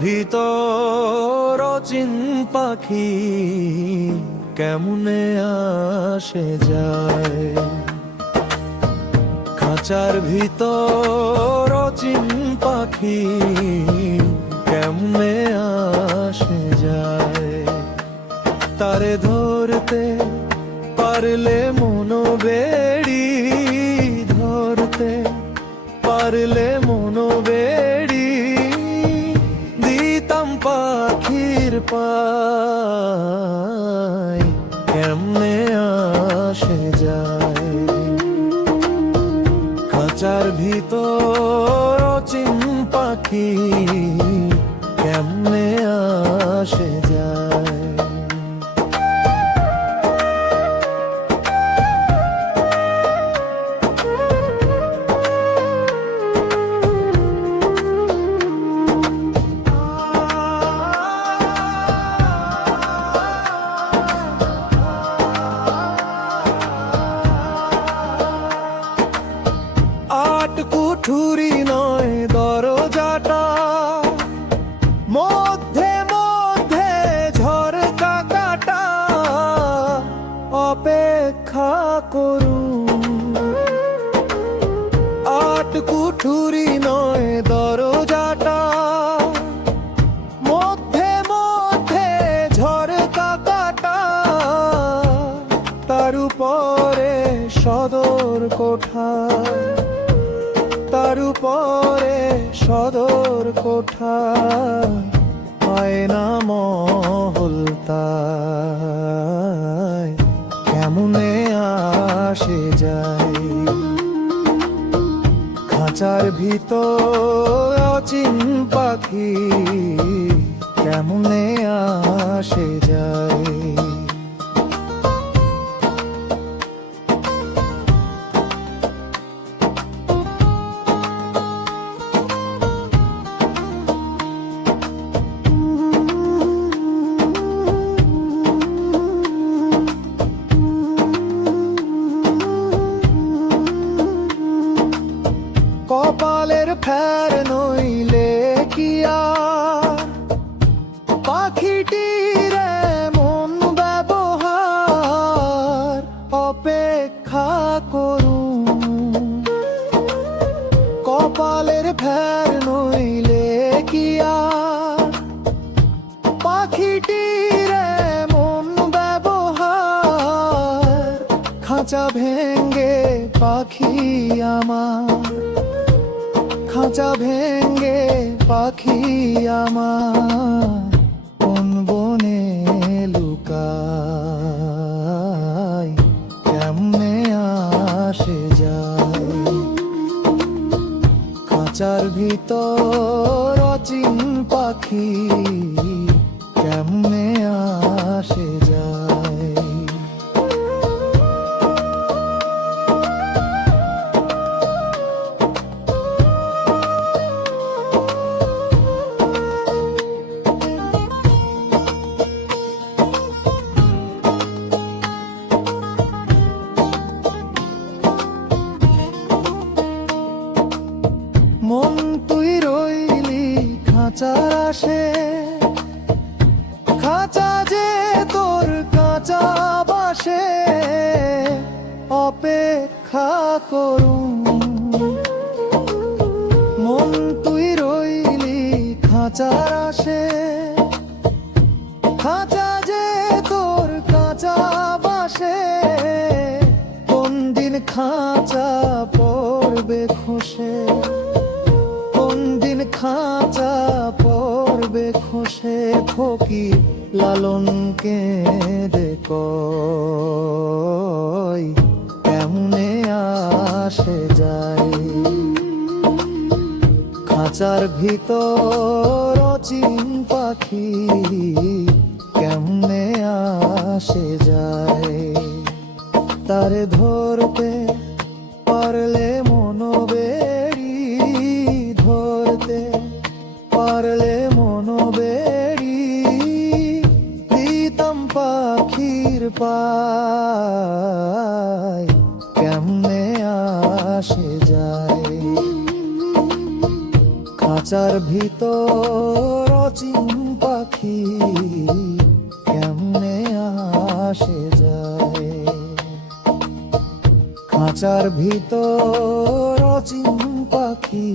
ভিতর অচিন পাখি কেমনে আসে যায়? খাঁচার ভিতর অচিন পাখি কেমনে আসে যায়? তারে ধরতে পারলে মনো বেড়ি, ধরতে পারলে মনো পাই কেমনে আসে যায়? খাঁচার ভিতর চিম পাখি কেমনে আট কুঠুরি নয় দরজাটা। মধ্যে মধ্যে ঝড় কাকাটা অপেক্ষা করুন। আট কুঠুরি নয় সদর কোঠা, আয়না মহল তাই কেমনে আসে যায়? খাঁচার ভিতর অচিন পাখি কেমনে আসে যায়? কপালের ফের নইলে কি আর? পাখিটির মন ব্যবহার অপেক্ষা করুন। কপালের ফের নইলে কি আর? পাখিটির মন ব্যবহার খাঁচা ভেঙ্গে পাখি আমার। খাঁচা ভেঙ্গে পাখি আমার কোন বনে লুকাই কেমনে আসে যায়? খাঁচার ভিতর অচিন পাখি তুই রইলি খাঁচার আসে খাঁচা যে তোর কাঁচা বাসে। অপেক্ষা করুন। মন তুই রইলি খাঁচার আসে খাঁচা খসে ফকি লালনকে দেখয় কেমনে আসে যায়। খাঁচার ভিতর অচিন পাখি কেমনে আসে যায়। তারে ধরতে পাখির পায় কেমনে আসে যায়? খাঁচার ভিতর অচিন পাখি কেমনে আসে যায়? খাঁচার ভিতর অচিন পাখি